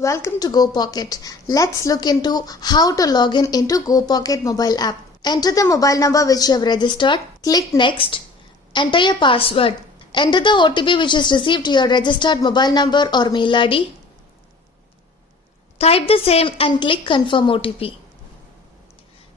Welcome to GoPocket. Let's look into how to log in into GoPocket mobile app. Enter the mobile number which you have registered. Click Next. Enter your password. Enter the OTP which is received to your registered mobile number or mail ID. Type the same and click Confirm OTP.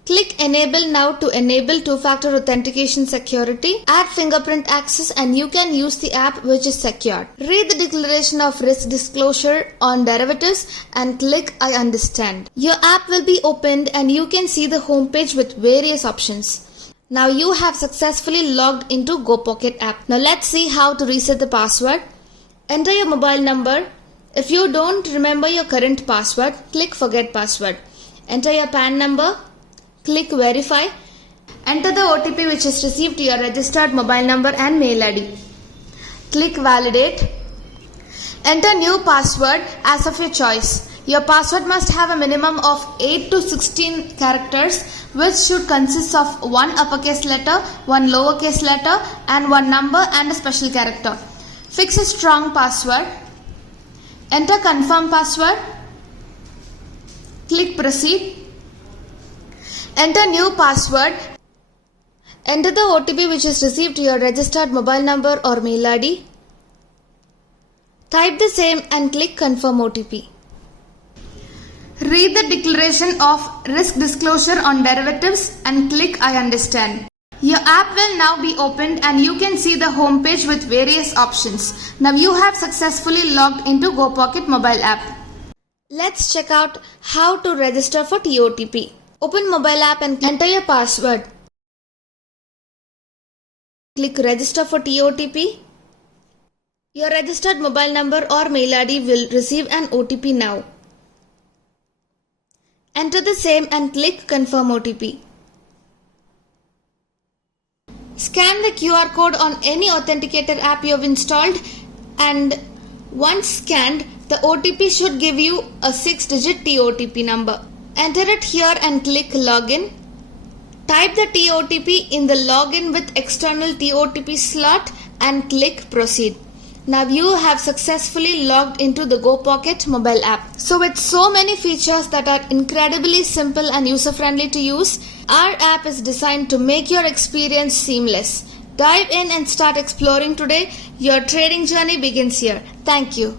Click Enable now to enable two-factor authentication security. Add fingerprint access and you can use the app which is secured. Read the declaration of risk disclosure on derivatives and click I understand. Your app will be opened and you can see the home page with various options. Now you have successfully logged into GoPocket app. Now let's see how to reset the password. Enter your mobile number. If you don't remember your current password, click Forget Password. Enter your PAN number. Click Verify. Enter the OTP which is received to your registered mobile number and mail ID. Click Validate. Enter new password as of your choice. Your password must have a minimum of 8 to 16 characters which should consist of one uppercase letter, one lowercase letter and one number and a special character. Fix a strong password. Enter Confirm Password. Click Proceed. Enter new password. Enter the OTP which is received to your registered mobile number or mail ID. Type the same and click Confirm OTP. Read the declaration of risk disclosure on derivatives and click I understand. Your app will now be opened and you can see the home page with various options. Now you have successfully logged into GoPocket mobile app. Let's check out how to register for TOTP. Open mobile app and enter your password. Click Register for TOTP. Your registered mobile number or mail ID will receive an OTP now. Enter the same and click Confirm OTP. Scan the QR code on any authenticator app you have installed and once scanned, the OTP should give you a 6-digit TOTP number. Enter it here and click Login. Type the TOTP in the Login with external TOTP slot and click Proceed. Now you have successfully logged into the GoPocket mobile app. So with so many features that are incredibly simple and user-friendly to use, our app is designed to make your experience seamless. Dive in and start exploring today. Your trading journey begins here. Thank you.